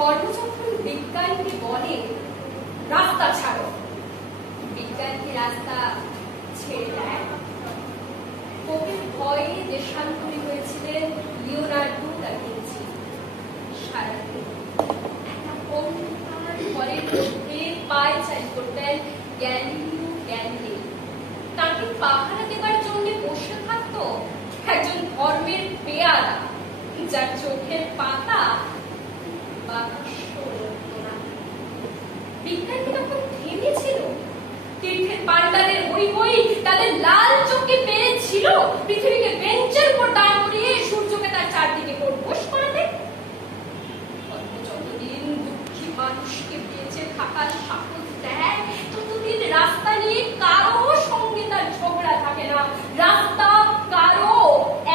ধর্ম যখন বিজ্ঞানকে বলে রাস্তা ছাড়ো, বিজ্ঞান কি রাস্তা ছেড়ে দেয়? কোকের ভয়ে দেশান্তরী হয়েছিলেন লিওনার্দো দা ভিঞ্চি। সারাদিন একটা অন্ধকার ঘরের মধ্যে পায়চারি করতেন গ্যালিলিও গ্যালিলি। তাকে পাহারা দেবার জন্য বসে থাকতো একজন ধর্মের পেয়ারা, যার চোখের পাতা বিজ্ঞান কি তখন থেমেছিল? তীর্থের পান্ডাদের হই হই তাদের লাল চোখে পেয়েছিল পৃথিবীকে বেঞ্চের উপর দাঁড় করিয়ে সূর্যকে তার চারদিকে প্রবেশ করাতে। যতদিন দুঃখী মানুষকে বেঁচে থাকার সাহস দেয়, ততদিন রাস্তা নিয়ে কারো সঙ্গে তার ঝগড়া থাকে না। রাস্তা কারো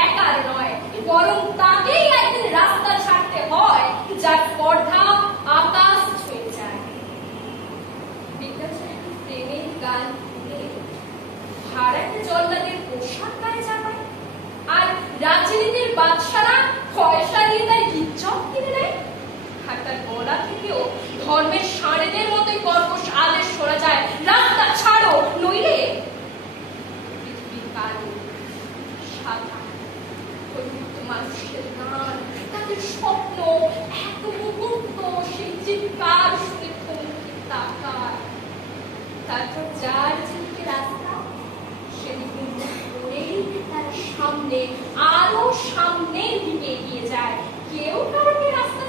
একার নয়, বরং তাকেই একদিন রাস্তা ছাড়তে হয় যার স্পর্ধা আকাশ ছুঁয়ে যায়। বিজ্ঞান প্রেমের গান হারাতে জল্লাদের পোশাক গায়ে চাপায়, আর রাজনীতির বাদশারা পয়সা দিয়ে তার ইজ্জত কিনে নেয়। আর তার গলা থেকেও ধর্মের ষাঁড়েদের মতোই কর্কশ আদেশ শোনা যায়, রাস্তা ছাড়ো, নইলে পৃথিবীর কালো সাদা মানুষের গান, তাদের স্বপ্ন, এক মুহূর্ত সেই চিৎকার শুনে থমকে তাকায়। তারপর যার যেদিকে রাস্তা সেদিকে করেই তার সামনে আরো সামনের দিকে এগিয়ে যায়। কেউ কাউকে রাস্তা